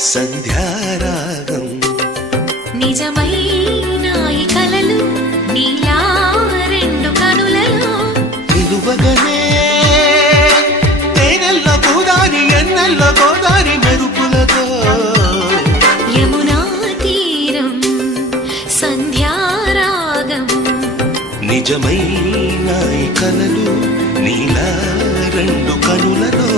సంధ్యారాగం నిజమైన ఈ కలలు నీలా రెండు కనులలో నిలువగనే తేనెల్లో గోదారి ఎన్నెల్లో గోదారి మెరుపులతో యమునా తీరం సంధ్యారాగం నిజమైన ఈ కలలు నీలా రెండు కనులలో